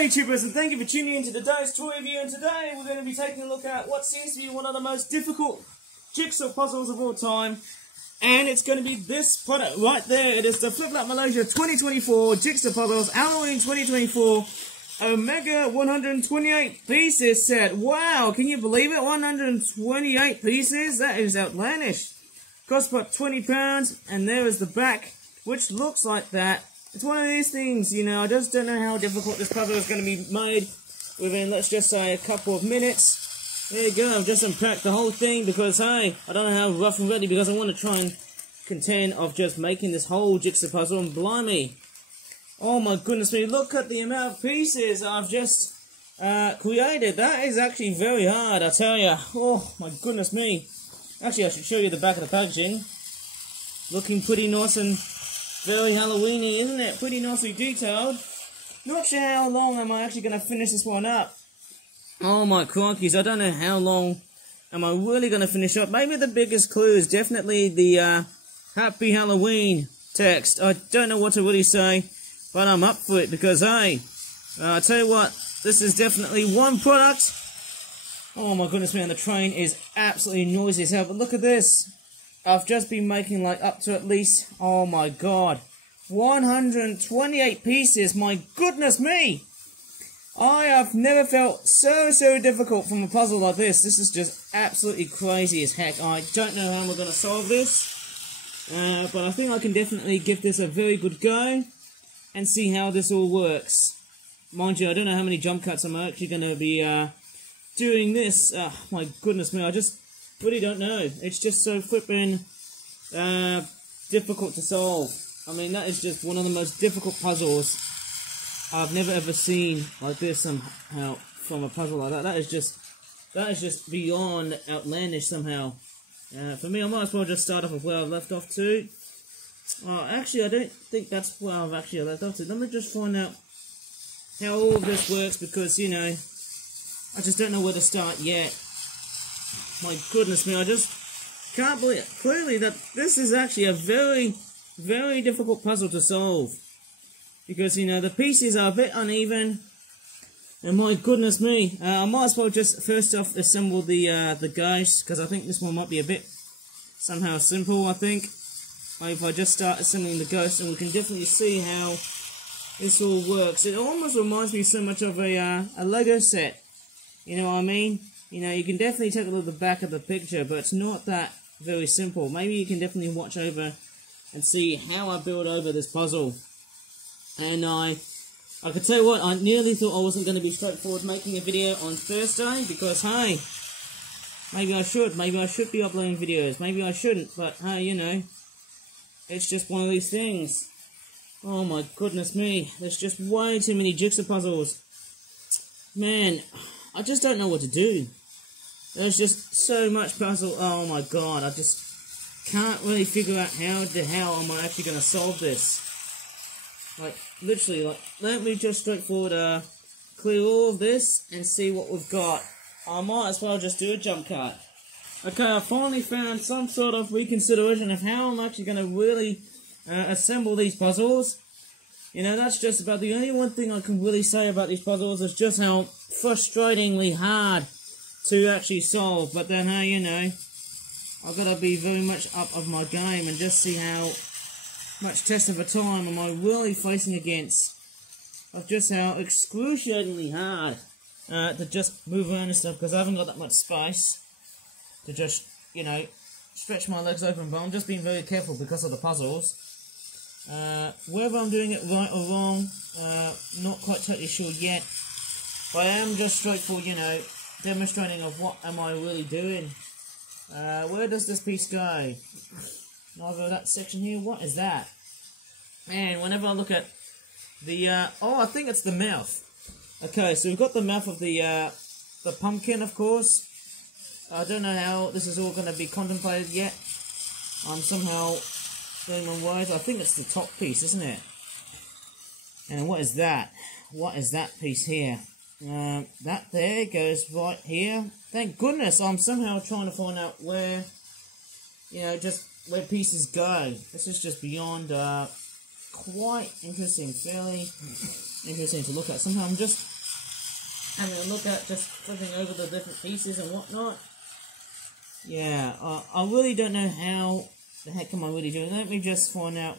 Hey YouTubers, and thank you for tuning in to today's toy review, and today we're going to be taking a look at what seems to be one of the most difficult jigsaw puzzles of all time, and it's going to be this product right there. It is the Flip Flap Malaysia 2024 Jigsaw Puzzles Halloween 2024 Omega 128 pieces set. Wow, can you believe it? 128 pieces? That is outlandish. Cost about £20, and there is the back, which looks like that. It's one of these things, you know, I just don't know how difficult this puzzle is going to be made within, let's just say, a couple of minutes. There you go, I've just unpacked the whole thing because, hey, I don't know how rough and ready, because I want to try and contend of just making this whole jigsaw puzzle, and blimey. Oh my goodness me, look at the amount of pieces I've just created. That is actually very hard, I tell ya. Oh my goodness me. Actually, I should show you the back of the packaging. Looking pretty nice and very Halloweeny, isn't it? Pretty nicely detailed. Not sure how long am I actually going to finish this one up. Oh my crikeys, I don't know how long am I really going to finish up. Maybe the biggest clue is definitely the Happy Halloween text. I don't know what to really say, but I'm up for it because, hey, I tell you what, this is definitely one product. Oh my goodness man, the train is absolutely noisy as hell, but look at this. I've just been making like up to at least, oh my god, 128 pieces, my goodness me! I have never felt so difficult from a puzzle like this. This is just absolutely crazy as heck. I don't know how we're going to solve this, but I think I can definitely give this a very good go and see how this all works. Mind you, I don't know how many jump cuts I'm actually going to be doing this. My goodness me, I just really don't know. It's just so flipping difficult to solve. I mean, that is just one of the most difficult puzzles I've never ever seen like this somehow from a puzzle like that. That is just beyond outlandish somehow. For me, I might as well just start off with where I've left off to. Actually, I don't think that's where I've actually left off to. Let me just find out how all of this works, because, you know, I just don't know where to start yet. My goodness me, I just can't believe clearly that this is actually a very difficult puzzle to solve. Because, you know, the pieces are a bit uneven. And my goodness me, I might as well just first off assemble the ghost, because I think this one might be a bit somehow simple, I think. Maybe if I just start assembling the ghost, and we can definitely see how this all works. It almost reminds me so much of a Lego set. You know what I mean? You know, you can definitely take a look at the back of the picture, but it's not that very simple. Maybe you can definitely watch over and see how I build over this puzzle. And I could tell you what, I nearly thought I wasn't going to be straightforward making a video on Thursday, because, hey, maybe I should be uploading videos, maybe I shouldn't, but, hey, you know, it's just one of these things. Oh my goodness me, there's just way too many jigsaw puzzles. Man, I just don't know what to do. There's just so much puzzle. Oh my god, I just can't really figure out how the hell am I actually going to solve this. Like, literally, like, let me just straightforward clear all of this and see what we've got. I might as well just do a jump cut. Okay, I finally found some sort of reconsideration of how I'm actually going to really assemble these puzzles. You know, that's just about the only one thing I can really say about these puzzles, is just how frustratingly hard to actually solve. But then, hey, you know, I've got to be very much up of my game and just see how much test of a time am I really facing against, of just how excruciatingly hard to just move around and stuff, because I haven't got that much space to just, you know, stretch my legs open. But I'm just being very careful because of the puzzles. Whether I'm doing it right or wrong, not quite totally sure yet. But I am just straightforward, you know, demonstrating of what am I really doing. Where does this piece go? Over that section here, what is that? Man, whenever I look at the, oh, I think it's the mouth. Okay, so we've got the mouth of the pumpkin, of course. I don't know how this is all going to be contemplated yet. I'm somehow doing my words. I think it's the top piece, isn't it? And what is that? What is that piece here? That there goes right here. Thank goodness, I'm somehow trying to find out where, you know, just where pieces go. This is just beyond quite interesting, fairly interesting to look at. Somehow I'm just having a look at, just flipping over the different pieces and whatnot. Yeah, I really don't know how the heck am I really doing. Let me just find out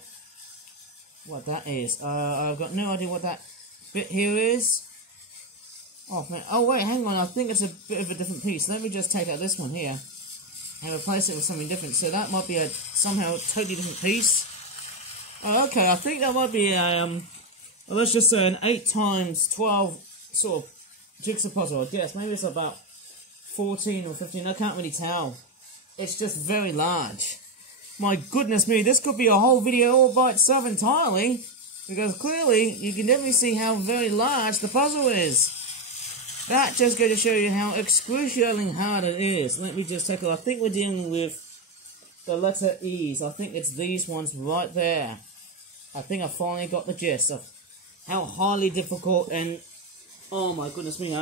what that is. I've got no idea what that bit here is. Oh man, oh wait, hang on, I think it's a bit of a different piece. Let me just take out this one here and replace it with something different. So that might be a somehow totally different piece. Oh, okay, I think that might be a, well, let's just say an 8x12 sort of jigsaw puzzle, I guess. Maybe it's about 14 or 15, I can't really tell. It's just very large. My goodness me, this could be a whole video all by itself entirely, because clearly you can definitely see how very large the puzzle is. That just goes to show you how excruciatingly hard it is. Let me just take a look. I think we're dealing with the letter E's. I think it's these ones right there. I think I finally got the gist of how highly difficult and, oh my goodness me,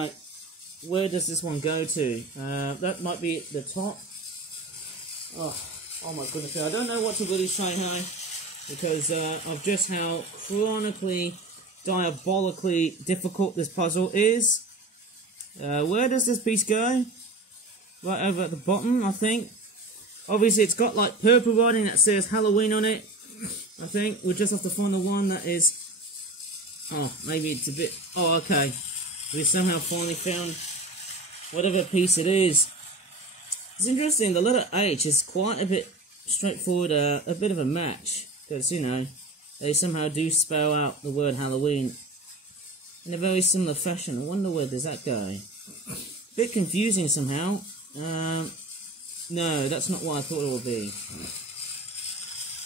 where does this one go to? That might be at the top. Oh my goodness me, I don't know what to really say here, because of just how chronically, diabolically difficult this puzzle is. Where does this piece go? Right over at the bottom, I think. Obviously, it's got like purple writing that says Halloween on it. I think we'll just have to find the one that is. Oh, maybe it's a bit. Oh, okay. We somehow finally found whatever piece it is. It's interesting. The letter H is quite a bit straightforward. A bit of a match, because you know they somehow do spell out the word Halloween in a very similar fashion. I wonder where does that go? Bit confusing somehow. No, that's not what I thought it would be.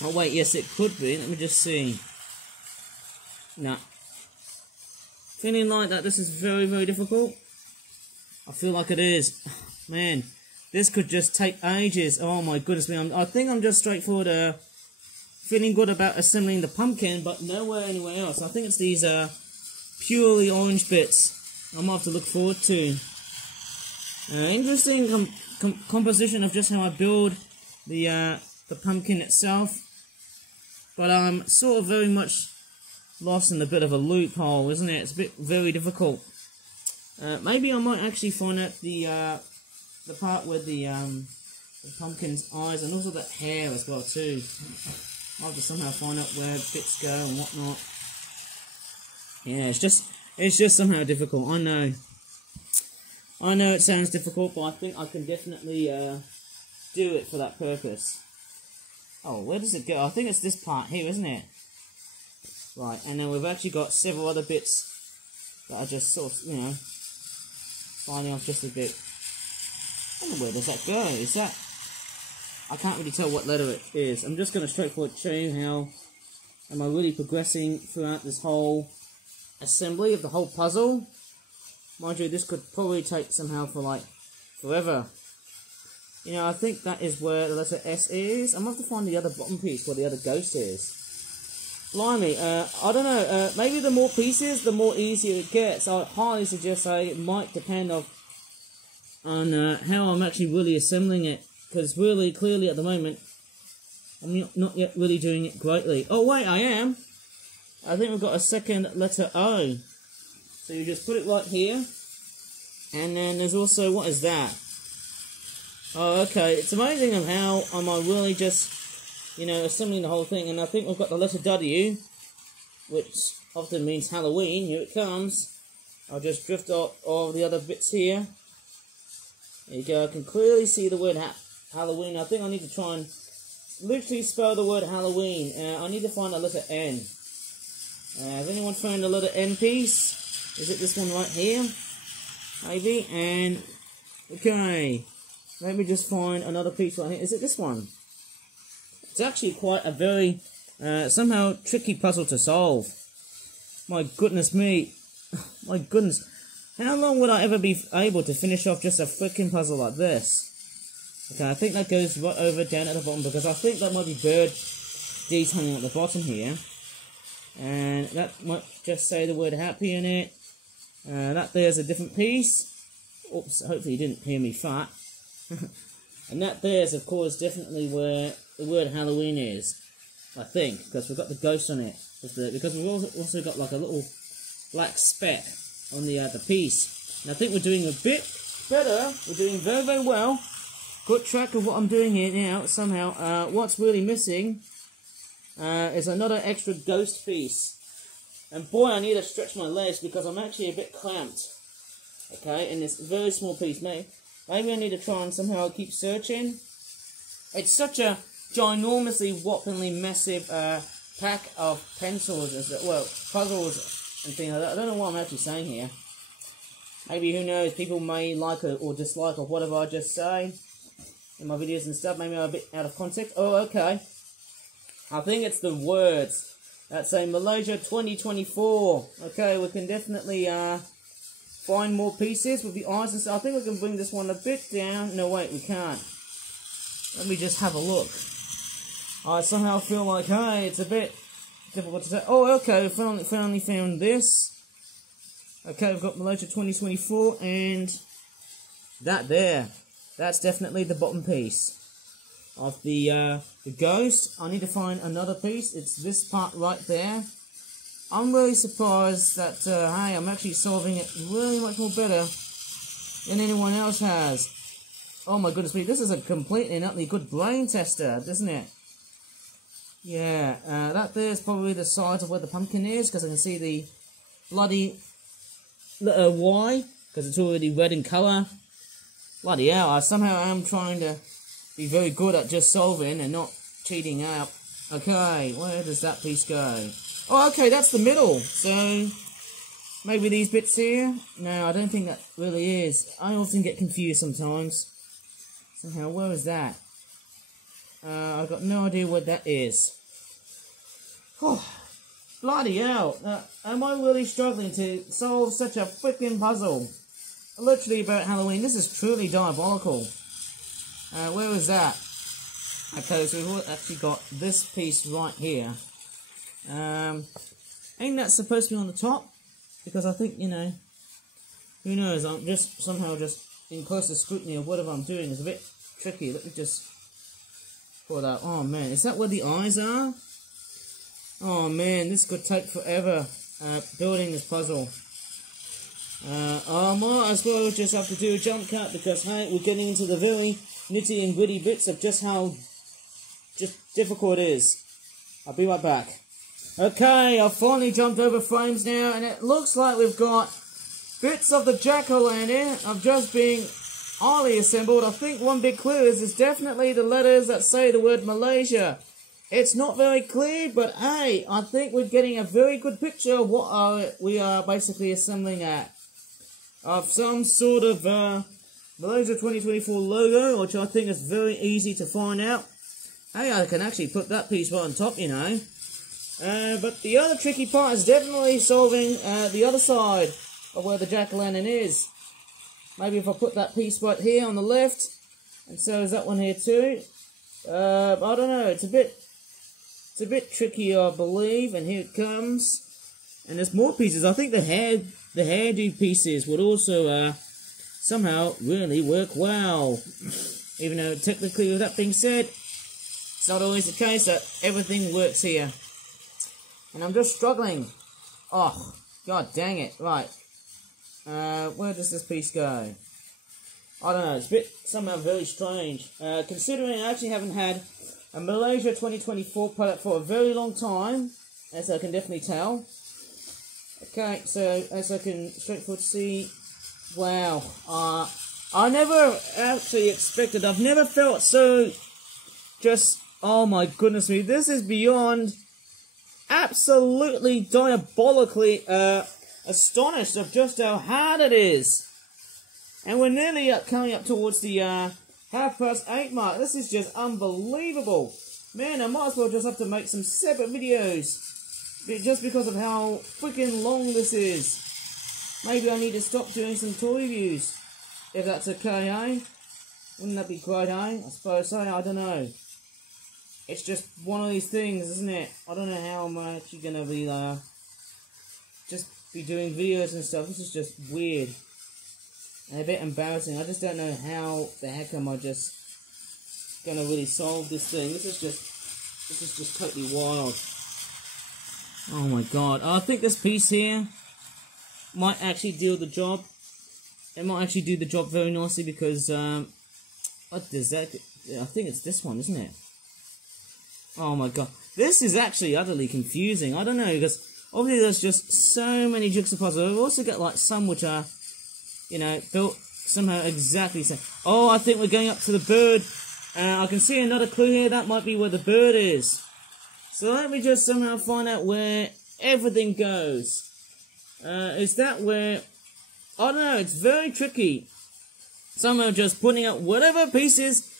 Oh wait, yes it could be. Let me just see. Nah. Feeling like that this is very, very difficult. I feel like it is. Man, this could just take ages. Oh my goodness me. I think I'm just straightforward feeling good about assembling the pumpkin, but nowhere anywhere else. I think it's these purely orange bits I might have to look forward to. Interesting composition of just how I build the pumpkin itself, but I'm sort of very much lost in a bit of a loophole, isn't it? It's a bit very difficult. Maybe I might actually find out the part with the pumpkin's eyes and also that hair as well too. I'll have to somehow find out where bits go and whatnot. Yeah, it's just somehow difficult. I know it sounds difficult, but I think I can definitely do it for that purpose. Oh, where does it go? I think it's this part here, isn't it? Right, and then we've actually got several other bits that are just sort of, you know, finding off just a bit. I don't know, where does that go? Is that... I can't really tell what letter it is. I'm just going to straightforward show you how am I really progressing throughout this whole assembly of the whole puzzle. Mind you, this could probably take somehow for like forever. You know, I think that is where the letter S is. I'm going to have to find the other bottom piece where the other ghost is. Blimey, I don't know, maybe the more pieces, the more easier it gets. I highly suggest it might depend on how I'm actually really assembling it. Because really, clearly at the moment, I'm not yet really doing it greatly. Oh wait, I am! I think we've got a second letter O. So you just put it right here. And then there's also, what is that? Oh, okay, it's amazing of how am I really just, you know, assembling the whole thing. And I think we've got the letter W, which often means Halloween. Here it comes. I'll just drift off all the other bits here. There you go, I can clearly see the word Halloween. I think I need to try and literally spell the word Halloween. I need to find a letter N. Has anyone found the letter N piece? Is it this one right here? Maybe. And, okay. Let me just find another piece right here. Is it this one? It's actually quite a very, somehow tricky puzzle to solve. My goodness me. My goodness. How long would I ever be able to finish off just a freaking puzzle like this? Okay, I think that goes right over down at the bottom, because I think that might be bird detailing at the bottom here. And that might just say the word happy in it. That there's a different piece. Oops, hopefully you didn't hear me fart. And that there's, of course, definitely where the word Halloween is. I think, because we've got the ghost on it. Because we've also got like a little black speck on the piece. And I think we're doing a bit better. We're doing very, very well. Got track of what I'm doing here now, somehow. What's really missing is another extra ghost piece. And boy, I need to stretch my legs because I'm actually a bit clamped. Okay, in this very small piece. Maybe I need to try and somehow keep searching. It's such a ginormously, whoppingly massive pack of pencils, well, puzzles and things like that. I don't know what I'm actually saying here. Maybe, who knows, people may like it or dislike or whatever I just say in my videos and stuff. Maybe I'm a bit out of context. Oh, okay. I think it's the words that say Malaysia 2024. Okay, we can definitely find more pieces with the eyes and stuff. I think we can bring this one a bit down. No, wait, we can't. Let me just have a look. I somehow feel like, hey, it's a bit difficult to say. Oh, okay, we finally found this. Okay, we've got Malaysia 2024, and that there. That's definitely the bottom piece of the ghost. I need to find another piece. It's this part right there. I'm really surprised that, hey, I'm actually solving it really much more better than anyone else has. Oh my goodness me, this is a completely and utterly good brain tester, isn't it? Yeah, that there is probably the size of where the pumpkin is, because I can see the bloody letter Y, because it's already red in colour. Bloody hell, I somehow am trying to be very good at just solving and not cheating out. Okay, where does that piece go? Oh, okay, that's the middle. So, maybe these bits here? No, I don't think that really is. I often get confused sometimes. Somehow, where is that? I've got no idea what that is. Oh, bloody hell. Am I really struggling to solve such a freaking puzzle? Literally about Halloween. This is truly diabolical. Where is that? Okay, so we've actually got this piece right here. Ain't that supposed to be on the top? Because I think, you know, who knows, I'm just somehow just in closer scrutiny of whatever I'm doing is a bit tricky. Let me just pull that. Oh man, is that where the eyes are? Oh man, this could take forever building this puzzle. I might as well just have to do a jump cut because, hey, we're getting into the very nitty and gritty bits of just how difficult it is. I'll be right back. Okay, I've finally jumped over frames now, and it looks like we've got bits of the jack-o'-lantern of just being highly assembled. I think one big clue is definitely the letters that say the word Malaysia. It's not very clear, but hey, I think we're getting a very good picture of what we are basically assembling at. Of some sort of Malaysia 2024 logo, which I think is very easy to find out. Hey, I can actually put that piece right on top, you know. But the other tricky part is definitely solving the other side of where the jack-o'-lantern is. Maybe if I put that piece right here on the left, and so is that one here too. I don't know, it's a bit tricky, I believe, and here it comes. And there's more pieces. I think the hairdo pieces would also somehow really work well. Even though technically, with that being said, it's not always the case that everything works here. And I'm just struggling. Oh, god dang it. Right. Where does this piece go? I don't know. It's a bit somehow very strange. Considering I actually haven't had a Malaysia 2024 product for a very long time, as I can definitely tell. Okay, so as I can straightforward see, wow. I never actually expected. I've never felt so just, oh my goodness me. This is beyond absolutely diabolically astonished of just how hard it is. And we're nearly coming up towards the 8:30 mark. This is just unbelievable. Man, I might as well just have to make some separate videos just because of how freaking long this is. Maybe I need to stop doing some toy reviews, if that's okay, eh? Wouldn't that be great, eh? I suppose so, I don't know. It's just one of these things, isn't it? I don't know how I'm actually going to be, just be doing videos and stuff. This is just weird. And a bit embarrassing. I just don't know how the heck am I just going to really solve this thing. This is just This is just totally wild. Oh my god. I think this piece here might actually do the job. It might actually do the job very nicely because, what does that... I think it's this one, isn't it? Oh my god. This is actually utterly confusing. I don't know, because obviously there's just so many jigsaw puzzles. We've also got like some which are, you know, built somehow exactly the same. Oh, I think we're going up to the bird. I can see another clue here. That might be where the bird is. So let me just somehow find out where everything goes. Is that where... I don't know, it's very tricky. Somehow just putting out whatever pieces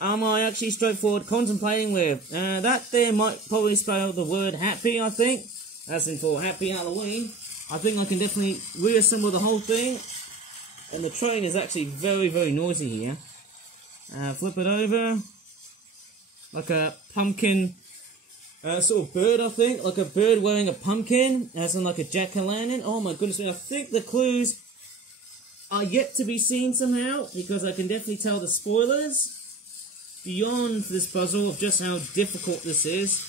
am I actually straightforward contemplating with. That there might probably spell the word happy, I think. As in for happy Halloween. I think I can definitely reassemble the whole thing. And the train is actually very, very noisy here. Flip it over. Like a pumpkin sort of bird, I think. Like a bird wearing a pumpkin. As in like a jack-o'-lantern. Oh my goodness me, I think the clues are yet to be seen somehow. Because I can definitely tell the spoilers beyond this puzzle of just how difficult this is.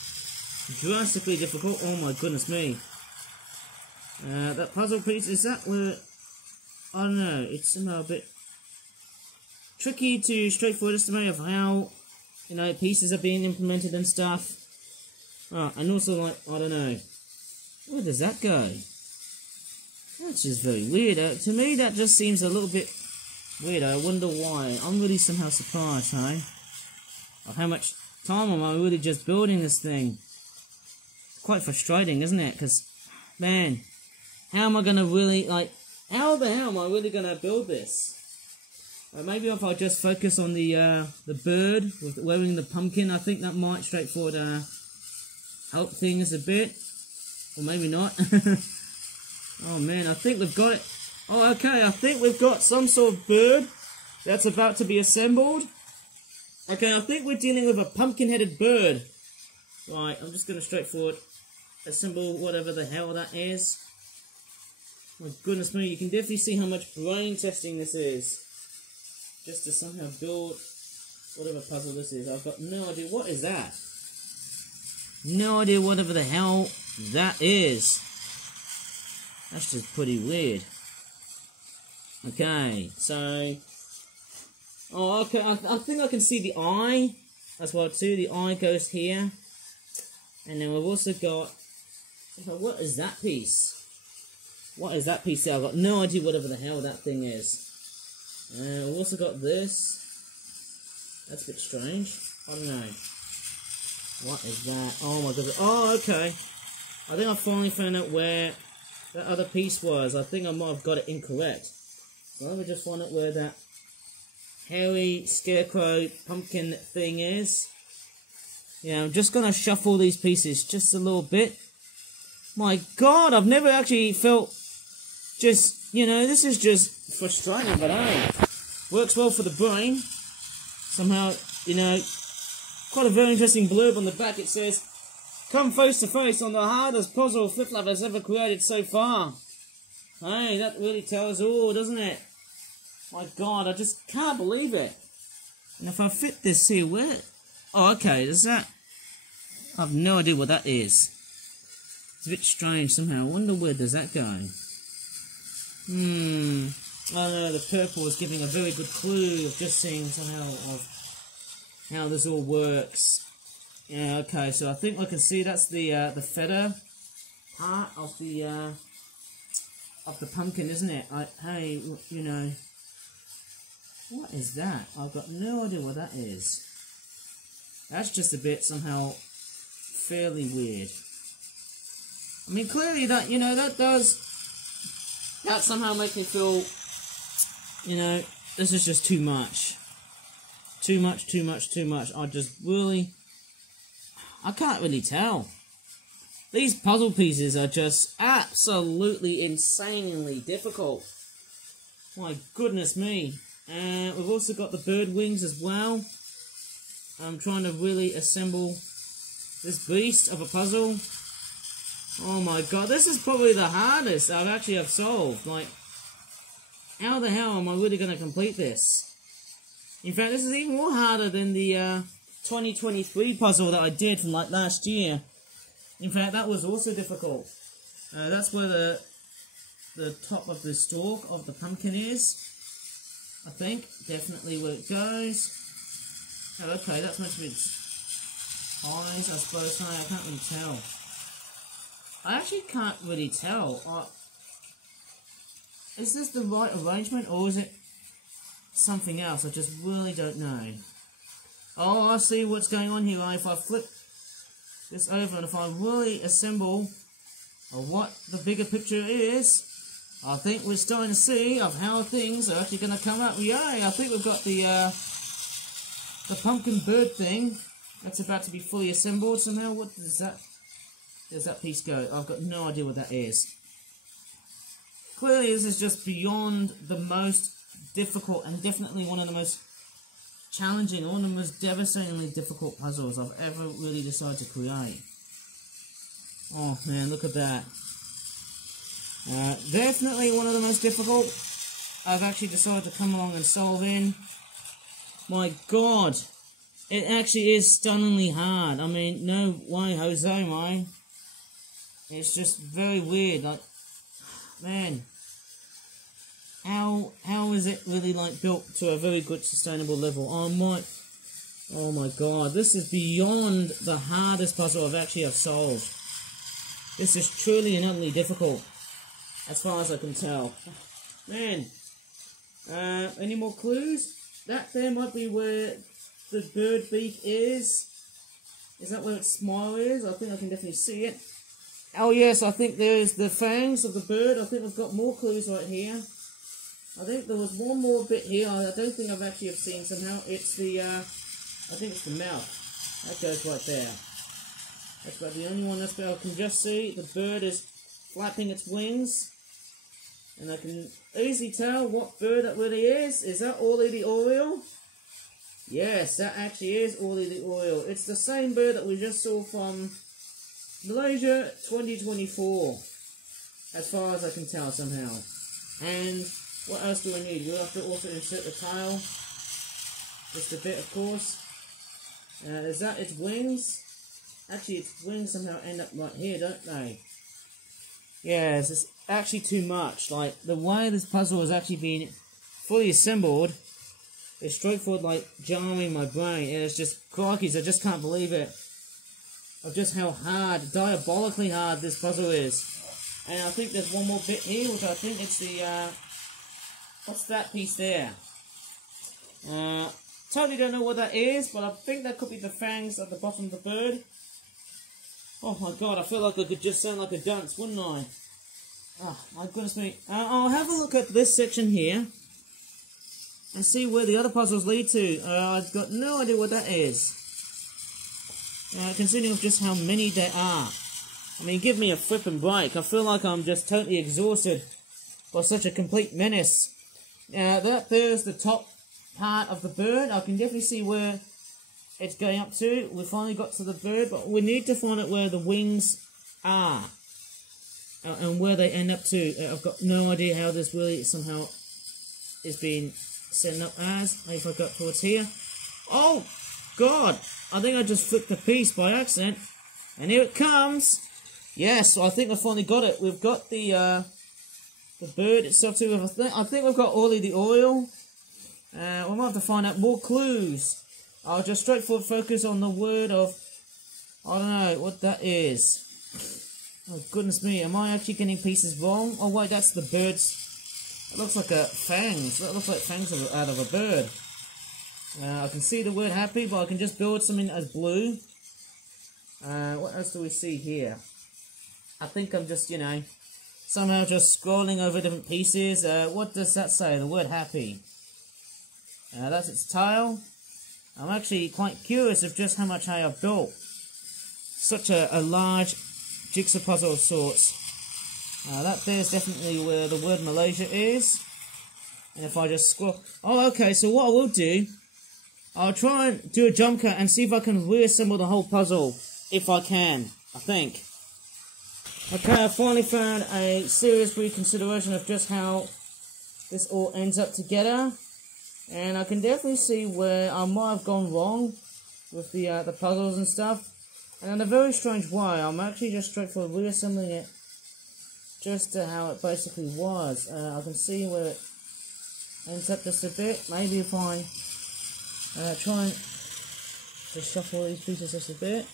Drastically difficult. Oh my goodness me. That puzzle piece, is that where... I don't know, it's somehow a bit tricky to straightforward estimate of how, you know, pieces are being implemented and stuff. Oh, and also, like, I don't know, where does that go? That's just very weird. To me, that just seems a little bit weird. I wonder why. I'm really somehow surprised, hey? Of how much time am I really just building this thing? Quite frustrating, isn't it? Because, man, how am I going to really, like, how the hell am I really going to build this? Maybe if I just focus on the bird with wearing the pumpkin, I think that might straightforward help things a bit. Or maybe not. Oh man, I think we've got it. Oh, okay, I think we've got some sort of bird that's about to be assembled. Okay, I think we're dealing with a pumpkin-headed bird. Right, I'm just going to straightforward assemble whatever the hell that is. My goodness me, you can definitely see how much brain testing this is. Just to somehow build whatever puzzle this is. I've got no idea. What is that? No idea whatever the hell that is. That's just pretty weird. Okay, so... Oh, okay, I think I can see the eye as well too. The eye goes here. And then we've also got... What is that piece? What is that piece there? I've got no idea whatever the hell that thing is. We've also got this. That's a bit strange. I don't know. What is that? Oh my god. Oh, okay. I think I finally found out where that other piece was. I think I might have got it incorrect. So let me just find out where that hairy scarecrow pumpkin thing is. Yeah, I'm just going to shuffle these pieces just a little bit. My god, I've never actually felt just, you know, this is just frustrating, but hey, works well for the brain. Somehow, you know, quite a very interesting blurb on the back. It says, come face to face on the hardest puzzle FlipLab has ever created so far. Hey, that really tells all, doesn't it? My god, I just can't believe it. And if I fit this here, where... Oh, okay, there's that. I have no idea what that is. It's a bit strange somehow. I wonder where does that go? I don't know, the purple is giving a very good clue of just seeing somehow of how this all works. Yeah, okay, so I think I can see that's the feather part of the pumpkin, isn't it? Hey, you know, what is that? I've got no idea what that is. That's just a bit somehow fairly weird. I mean, clearly that, you know, that somehow makes me feel, you know, this is just too much. Too much. I just really, I can't really tell. These puzzle pieces are just absolutely insanely difficult. My goodness me. We've also got the bird wings as well. I'm trying to really assemble this beast of a puzzle. Oh my god, this is probably the hardest I've actually solved. Like, how the hell am I really going to complete this? In fact, this is even more harder than the 2023 puzzle that I did from like last year. In fact, that was also difficult. That's where the top of the stalk of the pumpkin is. I think definitely where it goes. Oh, okay, that's meant to be its eyes, I suppose. No, I can't really tell. I actually can't really tell. Is this the right arrangement, or is it something else? I just really don't know. Oh, I see what's going on here. If I flip this over and if I really assemble what the bigger picture is, I think we're starting to see of how things are actually going to come up. Yay! I think we've got the pumpkin bird thing that's about to be fully assembled somehow. What does that piece go? I've got no idea what that is. Clearly, this is just beyond the most difficult and definitely one of the most challenging, one of the most devastatingly difficult puzzles I've ever really decided to create. Oh man, look at that. Definitely one of the most difficult I've actually decided to come along and solve in. My god, it actually is stunningly hard. I mean, no way, Jose, mate. It's just very weird, like, man. How is it really like built to a very good sustainable level? Oh my god, this is beyond the hardest puzzle I've actually solved. This is truly and utterly difficult, as far as I can tell. Man, any more clues? That there might be where the bird beak is. Is that where its smile is? I think I can definitely see it. Oh yes, I think there's the fangs of the bird. I think we've got more clues right here. I think there was one more bit here. I don't think I've actually seen somehow. It's the, I think it's the mouth. That goes right there. That's about the only one that's where I can just see. The bird is flapping its wings. And I can easily tell what bird that really is. Is that Orly the Oriole? Yes, that actually is Orly the Oriole. It's the same bird that we just saw from Malaysia 2024. As far as I can tell somehow. And what else do I need? You'll have to also insert the tail. Just a bit, of course. Is that its wings? Actually, its wings somehow end up right here, don't they? Yes, it's actually too much. Like, the way this puzzle has actually been fully assembled is straightforward, like, jarring my brain. And it's just, crikeys, I just can't believe it. Of just how hard, diabolically hard this puzzle is. And I think there's one more bit here, which I think it's the, what's that piece there? Totally don't know what that is, but I think that could be the fangs at the bottom of the bird. Oh my god, I feel like I could just sound like a dunce, wouldn't I? Oh, my goodness me. I'll have a look at this section here and see where the other puzzles lead to. I've got no idea what that is. Considering just how many there are. I mean, give me a flippin' break. I feel like I'm just totally exhausted by such a complete menace. There's the top part of the bird. I can definitely see where it's going up to. We finally got to the bird, but we need to find out where the wings are. And where they end up to. I've got no idea how this really somehow is being set up as. If I got towards here. Oh, God! I think I just flipped the piece by accident. And here it comes! Yes, I think I finally got it. We've got the bird itself too. I think we've got Orly the Oriole. We might have to find out more clues. I'll just straightforward focus on the word of, I don't know what that is. Oh goodness me, am I actually getting pieces wrong? Oh wait, that's the bird's, it looks like a fangs. That looks like fangs out of a bird. I can see the word happy, but I can just build something as blue. What else do we see here? I think I'm just, you know, somehow just scrolling over different pieces. What does that say? The word happy. That's its tail. I'm actually quite curious of just how much I have built. Such a large jigsaw puzzle of sorts. That there's definitely where the word Malaysia is. And if I just scroll... Oh, okay, so what I will do, I'll try and do a jump cut and see if I can reassemble the whole puzzle. If I can, I think. Okay, I finally found a serious reconsideration of just how this all ends up together. And I can definitely see where I might have gone wrong. with the puzzles and stuff. And in a very strange way, I'm actually just straightforward reassembling it just to how it basically was. I can see where it ends up just a bit. Maybe if I try and just shuffle these pieces just a bit.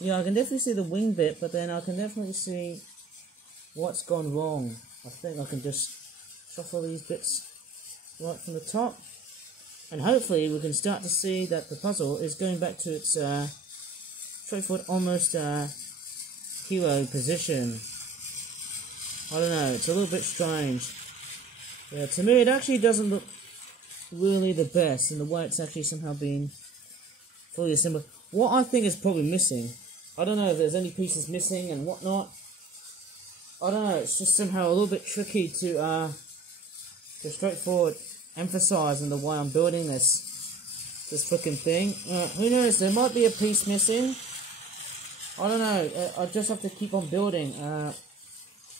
Yeah, I can definitely see the wing bit, but then I can definitely see what's gone wrong. I think I can just shuffle these bits right from the top. And hopefully we can start to see that the puzzle is going back to its straightforward, almost hero position. I don't know, it's a little bit strange. Yeah, to me it actually doesn't look really the best in the way it's actually somehow been fully assembled. What I think is probably missing, I don't know if there's any pieces missing and whatnot. I don't know, it's just somehow a little bit tricky to straightforward emphasize in the way I'm building this freaking thing. Who knows, there might be a piece missing. I don't know, I just have to keep on building.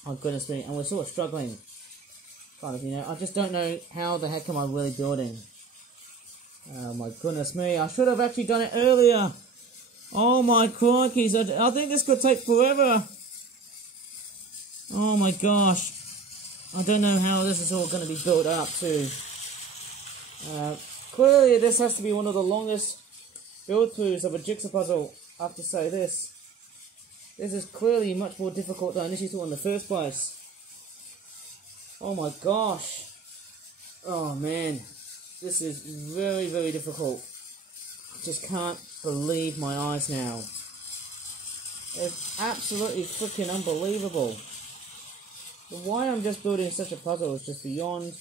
Oh goodness me, and we're sort of struggling. Kind of, you know, I just don't know how the heck am I really building. Oh my goodness me, I should have actually done it earlier. Oh my crikeys, I think this could take forever. Oh my gosh. I don't know how this is all going to be built up to. Clearly this has to be one of the longest build throughs of a jigsaw puzzle. I have to say this. This is clearly much more difficult than I initially thought in the first place. Oh my gosh. Oh man. This is very, very difficult. I just can't believe my eyes now. It's absolutely freaking unbelievable. Why I'm just building such a puzzle is just beyond.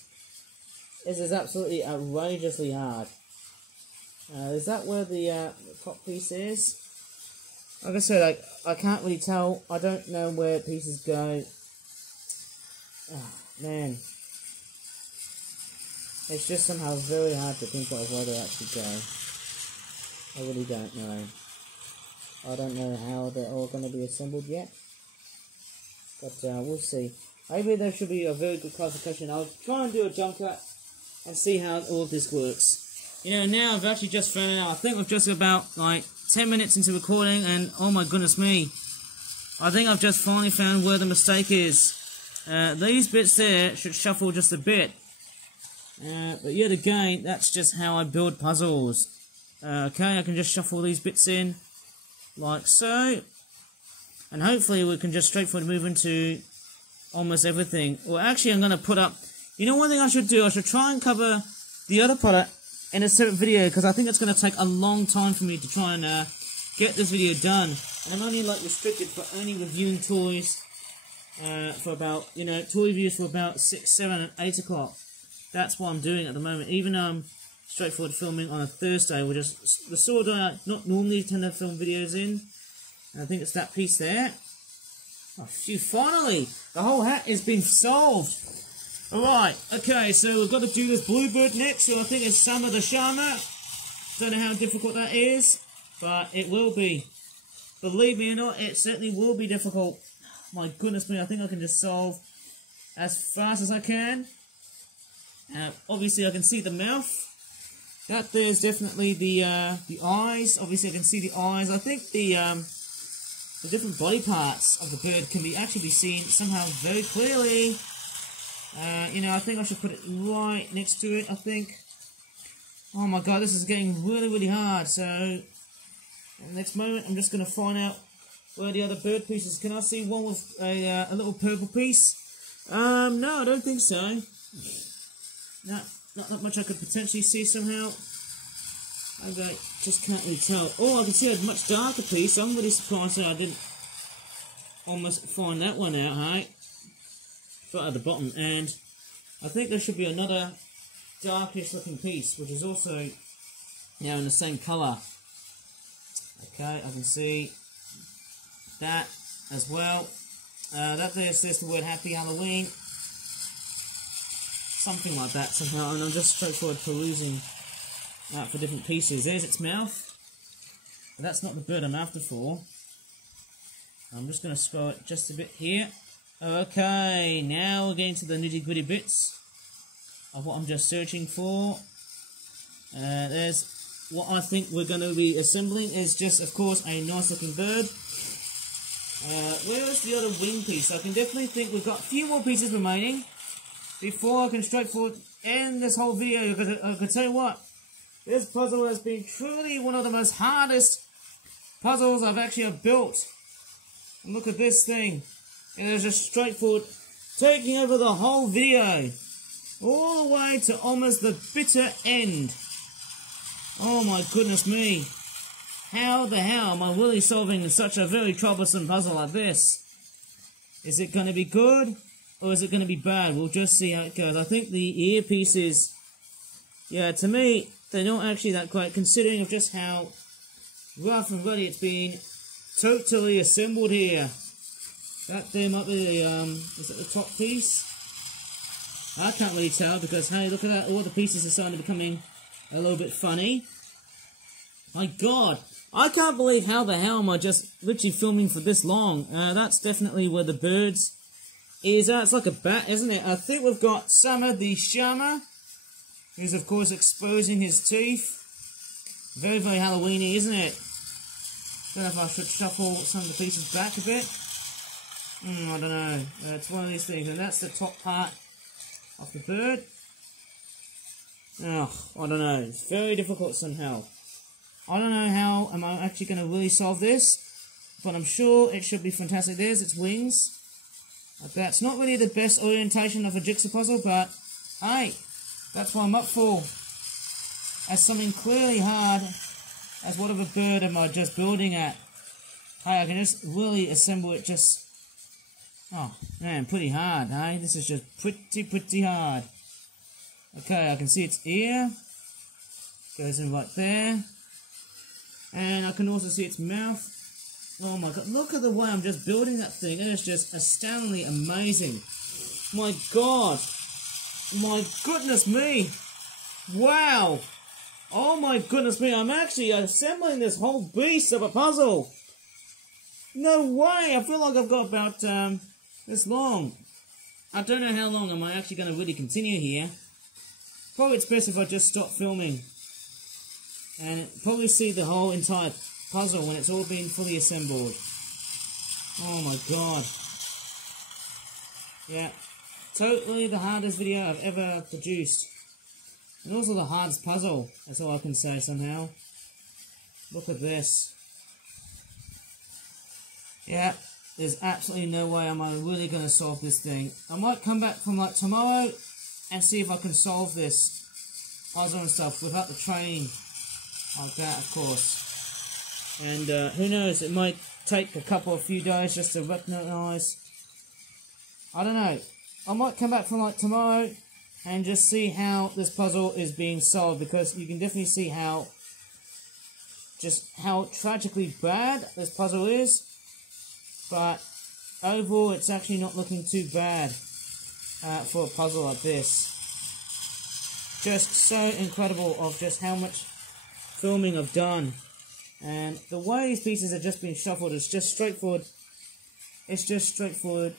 This is absolutely outrageously hard. Is that where the top piece is? Like I said, I can't really tell. I don't know where pieces go. Oh, man. It's just somehow very hard to think of where they actually go. I really don't know. I don't know how they're all going to be assembled yet. But we'll see. Maybe there should be a very good classification. I'll try and do a jump cut and see how all of this works. You know, now I've actually just found out, I think we've just about like 10 minutes into recording, and oh my goodness me, I think I've just finally found where the mistake is. These bits there should shuffle just a bit. But yet again, that's just how I build puzzles. Okay, I can just shuffle these bits in, like so. And hopefully we can just straightforward move into almost everything. Well, actually I'm going to put up, you know, one thing I should do, I should try and cover the other product in a separate video, because I think it's going to take a long time for me to try and get this video done. And I'm only like restricted for only reviewing toys for about, you know, toy reviews for about 6, 7 and 8 o'clock. That's what I'm doing at the moment. Even though I'm straightforward filming on a Thursday, which is the sort of not normally tend to film videos in. And I think it's that piece there. Oh, phew, finally! The whole hat has been solved! Alright, okay, so we've got to do this bluebird next, so I think it's Summer the Charmer. Don't know how difficult that is, but it will be. Believe me or not, it certainly will be difficult. My goodness me, I think I can just solve as fast as I can. Obviously I can see the mouth. That there's definitely the eyes. Obviously I can see the eyes. I think the different body parts of the bird can actually be seen somehow very clearly. You know, I think I should put it right next to it, I think. Oh my god, this is getting really, really hard. So, in the next moment, I'm just going to find out where the other bird pieces. Can I see one with a little purple piece? No, I don't think so. No, not that much I could potentially see somehow. Okay, just can't really tell. Oh, I can see a much darker piece. I'm really surprised that I didn't almost find that one out, hey? Right at the bottom, and I think there should be another darkish looking piece, which is also, you know, in the same colour. Okay, I can see that as well. That there says the word Happy Halloween. Something like that somehow, and I'm just straightforward perusing out for different pieces. There's its mouth. But that's not the bird I'm after for. I'm just going to scroll it just a bit here. Okay, now we're getting to the nitty-gritty bits of what I'm just searching for. There's what I think we're going to be assembling is just, of course, a nice looking bird. Where's the other wing piece? I can definitely think we've got a few more pieces remaining before I can straightforward end this whole video. Because I can tell you what, this puzzle has been truly one of the most hardest puzzles I've actually built. And look at this thing. It is just straightforward, taking over the whole video. All the way to almost the bitter end. Oh my goodness me. How the hell am I really solving such a very troublesome puzzle like this? Is it going to be good or is it going to be bad? We'll just see how it goes. I think the earpieces, yeah, to me, they're not actually that great considering of just how rough and ready it's been totally assembled here. That there might be the, is it the top piece? I can't really tell because, hey, look at that, all the pieces are starting to becoming a little bit funny. My God, I can't believe how the hell am I just literally filming for this long. That's definitely where the birds is at. It's like a bat, isn't it? I think we've got Summer the Shama, who's of course exposing his teeth. Very, very Halloweeny, isn't it? Don't know if I should shuffle some of the pieces back a bit. I don't know. It's one of these things, and that's the top part of the bird. Oh, I don't know. It's very difficult somehow. I don't know how am I actually going to really solve this, but I'm sure it should be fantastic. There's its wings. That's not really the best orientation of a jigsaw puzzle, but hey, that's what I'm up for. As something clearly hard as whatever bird am I just building at. Hey, I can just really assemble it just... Oh, man, pretty hard, hey? This is just pretty hard. Okay, I can see its ear. Goes in right there. And I can also see its mouth. Oh my God, look at the way I'm just building that thing. It is just astoundingly amazing. My God. My goodness me. Wow. Oh my goodness me, I'm actually assembling this whole beast of a puzzle. No way, I feel like I've got about this long. I don't know how long am I actually going to really continue here. Probably it's best if I just stop filming. And probably see the whole entire puzzle when it's all been fully assembled. Oh my God. Yeah, totally the hardest video I've ever produced. And also the hardest puzzle, that's all I can say somehow. Look at this. Yeah, there's absolutely no way am I really going to solve this thing. I might come back from like tomorrow and see if I can solve this puzzle and stuff without the train. Like that, of course. And who knows, it might take a few days just to recognize. I don't know. I might come back from like tomorrow and just see how this puzzle is being solved, because you can definitely see how tragically bad this puzzle is. But overall, it's actually not looking too bad for a puzzle like this. Just so incredible of just how much filming I've done. And the way these pieces have just been shuffled is just straightforward. It's just straightforward,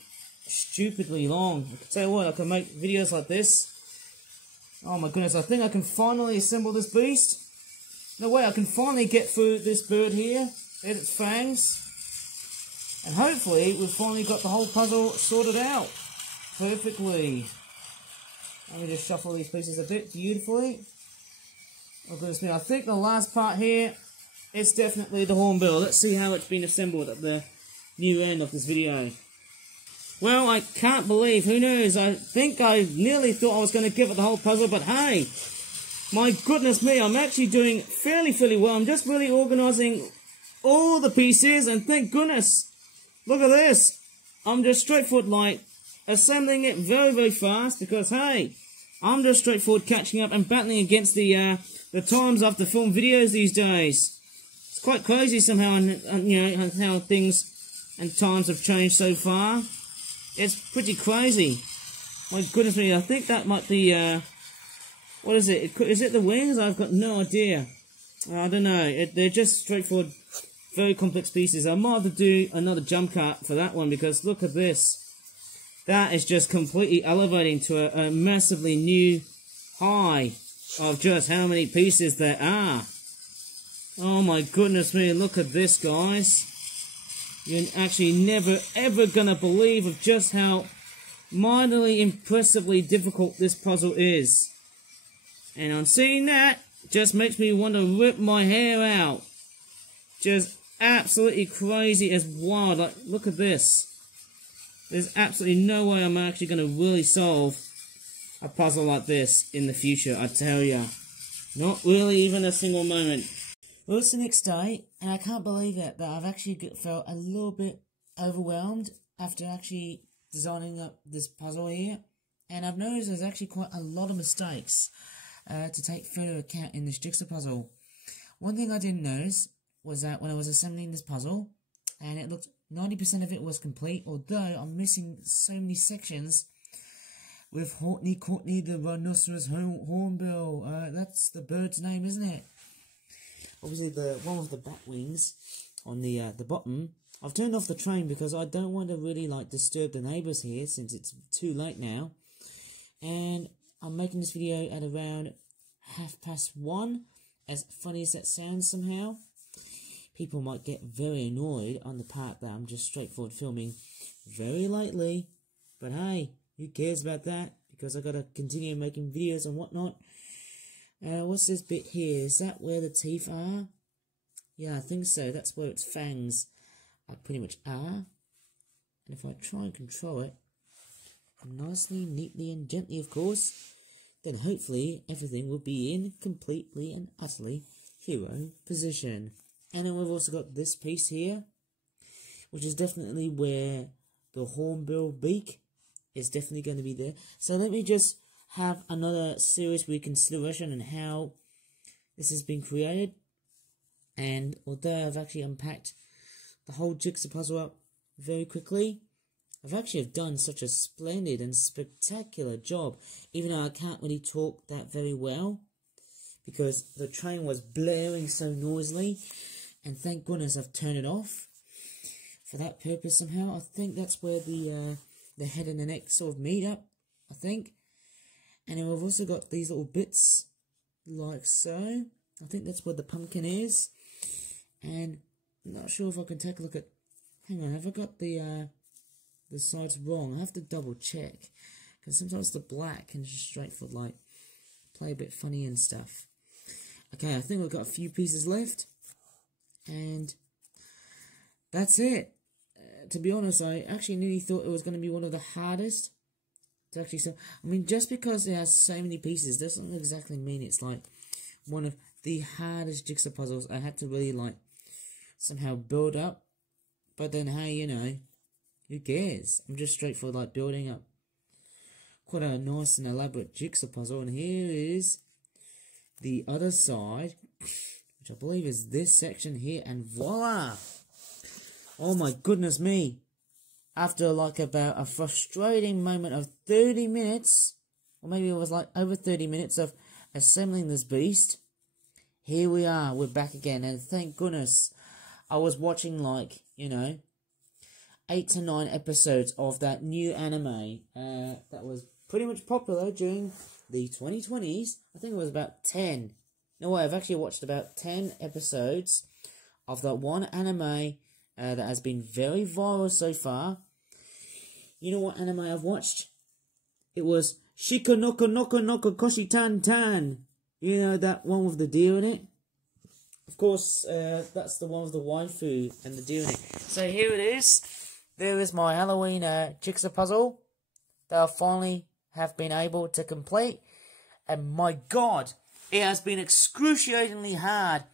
stupidly long. I can tell you what, I can make videos like this. Oh my goodness, I think I can finally assemble this beast. No way, I can finally get through this bird here, at its fangs. And hopefully, we've finally got the whole puzzle sorted out perfectly. Let me just shuffle these pieces a bit beautifully. Oh goodness me, I think the last part here is definitely the hornbill. Let's see how it's been assembled at the new end of this video. Well, I can't believe, who knows, I think I nearly thought I was going to give it the whole puzzle, but hey, my goodness me, I'm actually doing fairly well. I'm just really organising all the pieces, and thank goodness, look at this. I'm just straightforward like assembling it very fast, because hey, I'm just straightforward catching up and battling against the times after film videos these days. It's quite crazy somehow, and you know how things and times have changed so far. It's pretty crazy. My goodness me, I think that might be what is it? Is it the wings? I've got no idea. I don't know. They're just straightforward, very complex pieces. I might have to do another jump cut for that one, because look at this. That is just completely elevating to a massively new high of just how many pieces there are. Oh my goodness me, look at this, guys. You're actually never ever gonna believe of just how mightily impressively difficult this puzzle is. And on seeing that, just makes me want to rip my hair out. Just absolutely crazy as wild. Like, look at this. There's absolutely no way I'm actually going to really solve a puzzle like this in the future, I tell ya. Not really even a single moment. Well, it's the next day, and I can't believe it, but I've actually felt a little bit overwhelmed after actually designing up this puzzle here. And I've noticed there's actually quite a lot of mistakes to take further account in this jigsaw puzzle. One thing I didn't notice was that when I was assembling this puzzle, and it looked 90% of it was complete, although I'm missing so many sections with Courtney the rhinoceros hornbill. That's the bird's name, isn't it? Obviously the one with the bat wings on the bottom. I've turned off the train because I don't want to really like disturb the neighbours here since it's too late now. And I'm making this video at around 1:30, as funny as that sounds somehow. People might get very annoyed on the part that I'm just straightforward filming very lightly. But hey, who cares about that? Because I gotta continue making videos and whatnot. What's this bit here? Is that where the teeth are? Yeah, I think so. That's where its fangs pretty much are. And if I try and control it, nicely, neatly and gently of course, then hopefully everything will be in completely and utterly hero position. And then we've also got this piece here, which is definitely where the hornbill beak is definitely going to be there. So let me just have another serious reconsideration on how this has been created. And although I've actually unpacked the whole jigsaw puzzle up very quickly, I've actually done such a splendid and spectacular job, even though I can't really talk that very well, because the train was blaring so noisily, and thank goodness I've turned it off for that purpose somehow. I think that's where the head and the neck sort of meet up, I think. And then we've also got these little bits, like so. I think that's where the pumpkin is. And I'm not sure if I can take a look at... Hang on, have I got the sides wrong? I have to double check, because sometimes the black can just straightforward, like, play a bit funny and stuff. Okay, I think we've got a few pieces left. And that's it. To be honest, I actually nearly thought it was going to be one of the hardest to actually sell. I mean, just because it has so many pieces doesn't exactly mean it's like one of the hardest jigsaw puzzles I had to really like somehow build up. But then, hey, you know, who cares? I'm just straightforward like building up quite a nice and elaborate jigsaw puzzle. And here is the other side, which I believe is this section here, and voila! Oh my goodness me! After like about a frustrating moment of 30 minutes, or maybe it was like over 30 minutes of assembling this beast, here we are, we're back again, and thank goodness I was watching like, you know, 8 to 9 episodes of that new anime that was pretty much popular during the 2020s. I think it was about 10. No way, I've actually watched about 10 episodes of that one anime that has been very viral so far. You know what anime I've watched? It was Shika Noko Noko Noko Koshi Tan Tan. You know, that one with the deer in it? Of course, that's the one with the waifu and the deer in it. So here it is. There is my Halloween jigsaw puzzle that I finally have been able to complete. And my God, it has been excruciatingly hard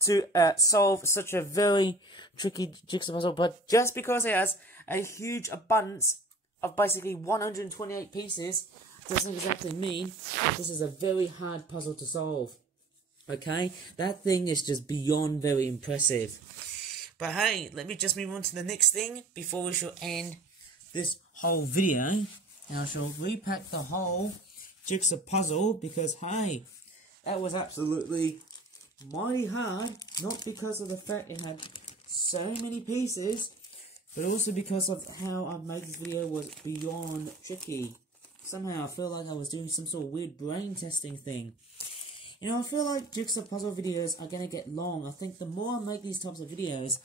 to solve such a very tricky jigsaw puzzle. But just because it has a huge abundance of basically 128 pieces doesn't exactly mean this is a very hard puzzle to solve. Okay? That thing is just beyond very impressive. But hey, let me just move on to the next thing before we shall end this whole video. And I shall repack the whole jigsaw puzzle because, hey, that was absolutely mighty hard. Not because of the fact it had so many pieces, but also because of how I made this video was beyond tricky. Somehow I feel like I was doing some sort of weird brain testing thing. You know, I feel like jigsaw puzzle videos are going to get long. I think the more I make these types of videos,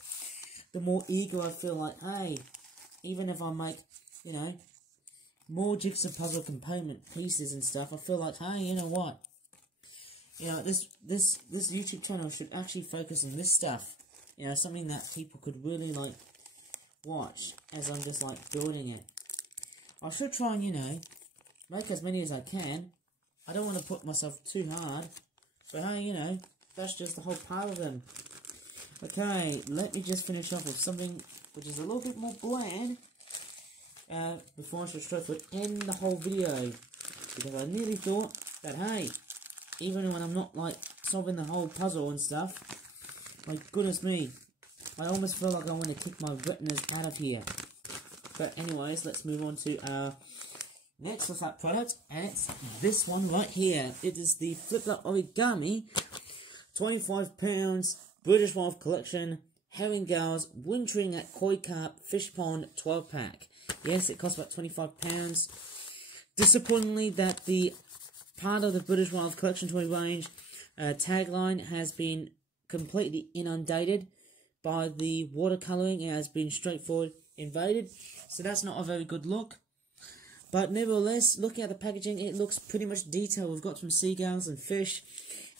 the more eager I feel like, hey, even if I make, you know, more jigsaw puzzle component pieces and stuff, I feel like, hey, you know what? You know, this YouTube channel should actually focus on this stuff. You know, something that people could really, like, watch as I'm just, like, building it. I should try and, you know, make as many as I can. I don't want to put myself too hard. But hey, you know, that's just the whole part of them. Okay, let me just finish off with something which is a little bit more bland. Before I should try to end the whole video. Because I nearly thought that, hey, even when I'm not, like, solving the whole puzzle and stuff, like, goodness me, I almost feel like I want to kick my retinas out of here. But anyways, let's move on to our next of that product, and it's this one right here. It is the Flip Up Origami, £25, British Wildlife Collection, Herring Gulls, Wintering at Koi Carp Fish Pond 12-pack. Yes, it costs about £25. Disappointingly, that the part of the British Wildlife Collection toy range tagline has been completely inundated by the watercolouring. It has been straightforward invaded, so that's not a very good look. But nevertheless, looking at the packaging, it looks pretty much detailed. We've got some seagulls and fish,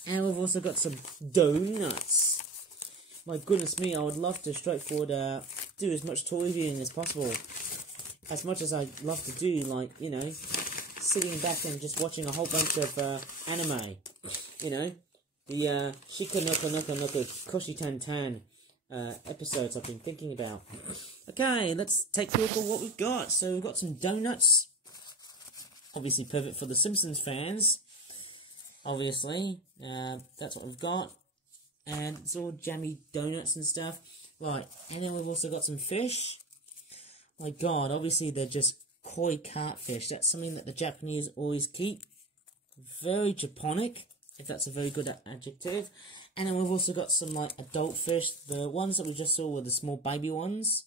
and we've also got some donuts. My goodness me, I would love to straightforward do as much toy viewing as possible. As much as I love to do, like, you know, sitting back and just watching a whole bunch of anime. You know, the Shika Noka Noka Noka Koshi Tan Tan episodes I've been thinking about. Okay, let's take a look at what we've got. So we've got some donuts. Obviously perfect for the Simpsons fans. Obviously, that's what we've got. And it's all jammy donuts and stuff. Right, and then we've also got some fish. My god, obviously they're just koi carp fish. That's something that the Japanese always keep. Very Japonic, if that's a very good adjective. And then we've also got some, like, adult fish. The ones that we just saw were the small baby ones.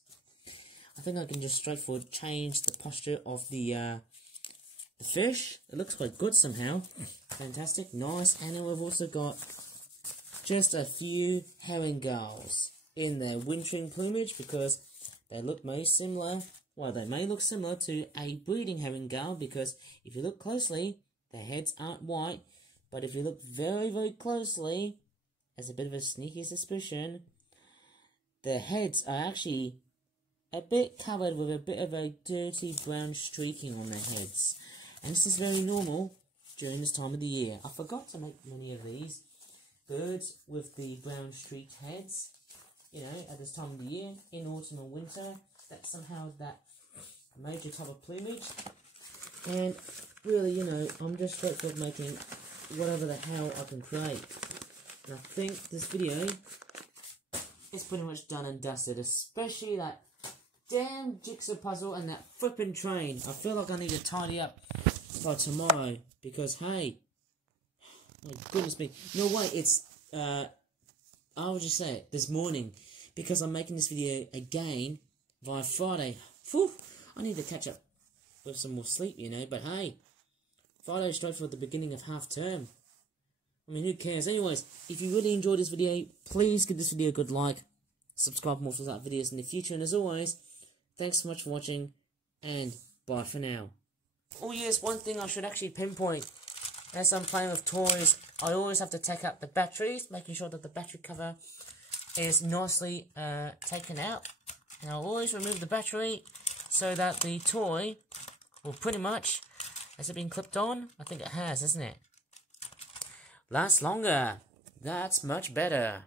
I think I can just straightforward change the posture of the fish. It looks quite good somehow. Fantastic, nice. And then we've also got just a few herring gulls in their wintering plumage, because they look very similar. Well, they may look similar to a breeding herring gull, because if you look closely, their heads aren't white. But if you look very, very closely, as a bit of a sneaky suspicion, their heads are actually a bit covered with a bit of a dirty brown streaking on their heads. And this is very normal during this time of the year. I forgot to make many of these birds with the brown streaked heads, you know, at this time of the year, in autumn or winter. That's somehow that major type of plumage. And really, you know, I'm just straightforward making whatever the hell I can create. And I think this video is pretty much done and dusted, especially that damn jigsaw puzzle and that flipping train. I feel like I need to tidy up by tomorrow, because, hey, my goodness me. No, wait, it's, I'll just say it, this morning, because I'm making this video again via Friday. Whew, I need to catch up with some more sleep, you know, but hey, Friday is straight for the beginning of half term. I mean, who cares? Anyways, if you really enjoyed this video, please give this video a good like, subscribe for more for that videos in the future, and as always, thanks so much for watching, and bye for now. Oh yes, one thing I should actually pinpoint. As I'm playing with toys, I always have to take out the batteries, making sure that the battery cover is nicely taken out. And I'll always remove the battery so that the toy will pretty much, has it been clipped on? I think it has, isn't it? Last longer. That's much better.